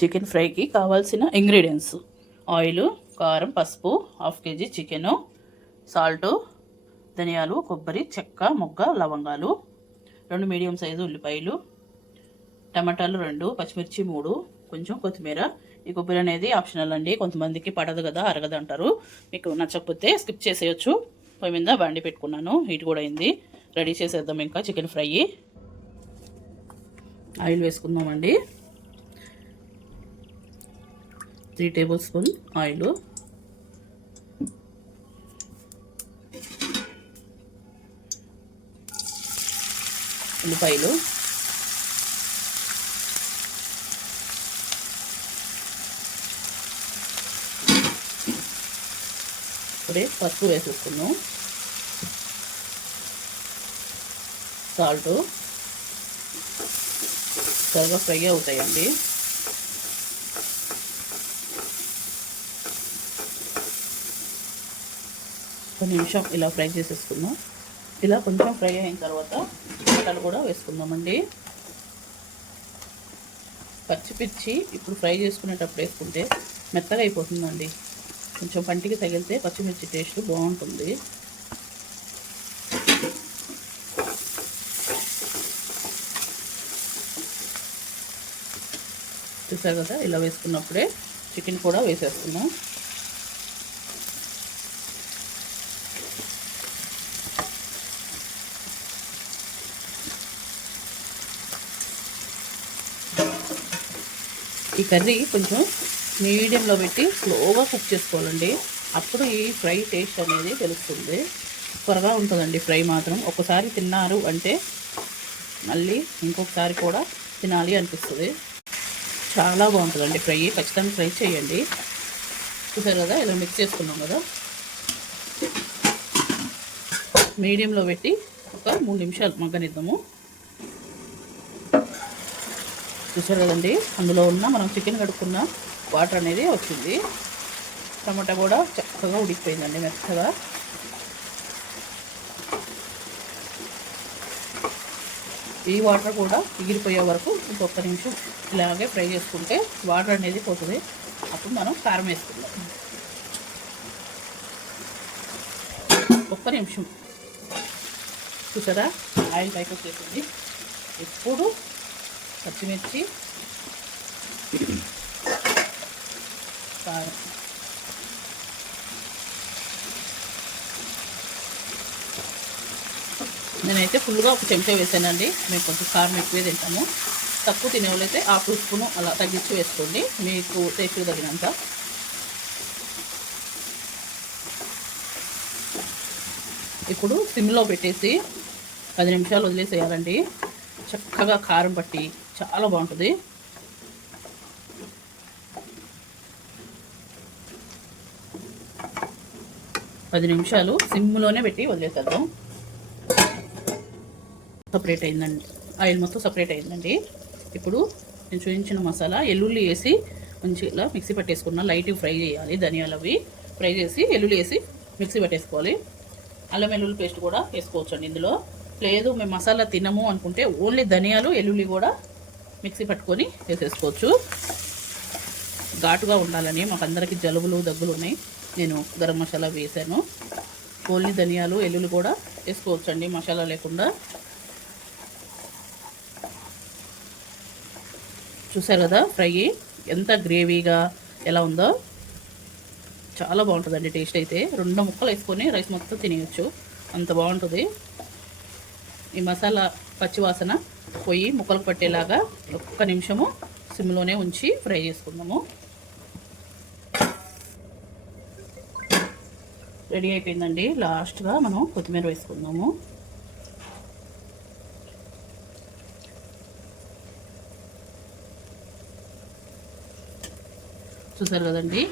Chicken ఫ్రైకి కావాల్సిన ingredients: oil, కారం, పసుపు, హాఫ్ కేజీ చికెను, సాల్టు, ధనియాలు, కొబ్బరి, చెక్క, మొగ్గ, లవంగాలు, 2 మీడియం సైజు ఉల్లిపాయలు, టమాటాలు 2, పచ్చిమిర్చి 3, కొంచెం కొత్తిమీర. ఈ కొబ్బరి అనేది ఆప్షనల్ అండి, కొంతమందికి పడదు కదా, అరగదు అంటారు. మీకు నచ్చకపోతే స్కిప్ చేసేయచ్చు. పొయ్యి మీద బండి పెట్టుకున్నాను, హీట్ కూడా అయింది. రెడీ చేసేద్దాం ఇంకా చికెన్ ఫ్రై. ఆయిల్ వేసుకుందామండి. 3 టేబుల్ స్పూన్ ఆయిల్, ఉల్లిపాయలు, ఇప్పుడే పసుపు వేసేసుకున్నాం, సాల్ట్, త్వరగా ఫ్రై అవుతాయండి. ఒక నిమిషం ఇలా ఫ్రై చేసేసుకుందాం. ఇలా కొంచెం ఫ్రై అయిన తర్వాత టమాటాలు కూడా వేసుకుందామండి. పచ్చిమిర్చి ఇప్పుడు ఫ్రై చేసుకునేటప్పుడు వేసుకుంటే మెత్తగా అయిపోతుందండి. కొంచెం పంటికి తగిలితే పచ్చిమిర్చి టేస్ట్ బాగుంటుంది. చూసారు కదా, ఇలా వేసుకున్నప్పుడే చికెన్ కూడా వేసేస్తున్నాం. ఈ కర్రీ కొంచెం మీడియంలో పెట్టి స్లోగా కుక్ చేసుకోవాలండి. అప్పుడు ఈ ఫ్రై టేస్ట్ అనేది తెలుస్తుంది. త్వరగా ఉంటుందండి ఫ్రై మాత్రం. ఒకసారి తిన్నారు అంటే మళ్ళీ ఇంకొకసారి కూడా తినాలి అనిపిస్తుంది. చాలా బాగుంటుందండి ఫ్రై. ఖచ్చితంగా ఫ్రై చేయండి. చూసారు కదా, ఇలా మిక్స్ చేసుకున్నాం కదా, మీడియంలో పెట్టి ఒక 3 నిమిషాలు మగ్గనిద్దాము. చూసారు కదండి, అందులో ఉన్న మనం చికెన్ కడుక్కున్న వాటర్ అనేది వచ్చింది. టమాటా కూడా చక్కగా ఉడికిపోయిందండి మెత్తగా. ఈ వాటర్ కూడా ఎగిరిపోయే వరకు ఇంకొక నిమిషం ఇలాగే ఫ్రై చేసుకుంటే వాటర్ అనేది పోతుంది. అప్పుడు మనం కారం వేసుకుందాం. ఒక్క నిమిషం. చూసారా, ఆయిల్ పైకి వచ్చేసింది. ఇప్పుడు పచ్చిమిర్చి, కారం, నేనైతే ఫుల్గా ఒక చెంచా వేసానండి. మేము కొంచెం కారం ఎక్కువే తింటాము. తక్కువ తినేవాళ్ళైతే 1/2 స్పూను అలా తగ్గించి వేసుకోండి, మీకు టేస్ట్ తగినంత. ఇప్పుడు సిమ్లో పెట్టేసి 10 నిమిషాలు వదిలేసేయాలండి. చక్కగా కారం పట్టి చాలా బాగుంటుంది. పది నిమిషాలు సిమ్లోనే పెట్టి వదిలేసేద్దాం. సపరేట్ అయిందండి, ఆయిల్ మొత్తం సపరేట్ అయిందండి. ఇప్పుడు నేను చూపించిన మసాలా ఎల్లుల్లి వేసి మంచి ఇలా మిక్సీ పట్టేసుకున్న. లైట్గా ఫ్రై చేయాలి, ధనియాలు అవి ఫ్రై చేసి ఎల్లుల్లి వేసి మిక్సీ పట్టేసుకోవాలి. అల్లం వెల్లుల్లి పేస్ట్ కూడా వేసుకోవచ్చు అండి ఇందులో. లేదు మేము మసాలా తినము అనుకుంటే ఓన్లీ ధనియాలు, ఎల్లుల్లి కూడా మిక్సీ పట్టుకొని వేసేసుకోవచ్చు. ఘాటుగా ఉండాలని మాకు అందరికీ జలుబులు దగ్గులు ఉన్నాయి. నేను గరం మసాలా వేసాను. ఓన్లీ ధనియాలు, ఎల్లుల్లి కూడా వేసుకోవచ్చు అండి మసాలా లేకుండా. చూసారు కదా ఫ్రై ఎంత గ్రేవీగా ఎలా ఉందో. చాలా బాగుంటుందండి టేస్ట్ అయితే. 2 ముక్కలు వేసుకొని రైస్ మొత్తం తినేయచ్చు, అంత బాగుంటుంది. ఈ మసాలా పచ్చివాసన పోయి ముక్కలకు పట్టేలాగా ఒక్క నిమిషము సిమ్లోనే ఉంచి ఫ్రై చేసుకుందాము. రెడీ అయిపోయిందండి. లాస్ట్గా మనం కొత్తిమీర వేసుకుందాము. చూసారు కదండి,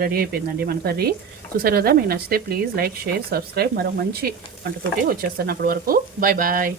రెడీ అయిపోయిందండి మన కర్రీ. చూసారు కదా, మీకు నచ్చితే ప్లీజ్ లైక్, షేర్, సబ్స్క్రైబ్. మరో మంచి వంటతోటి వచ్చేస్తాను. అప్పటి వరకు బాయ్ బాయ్.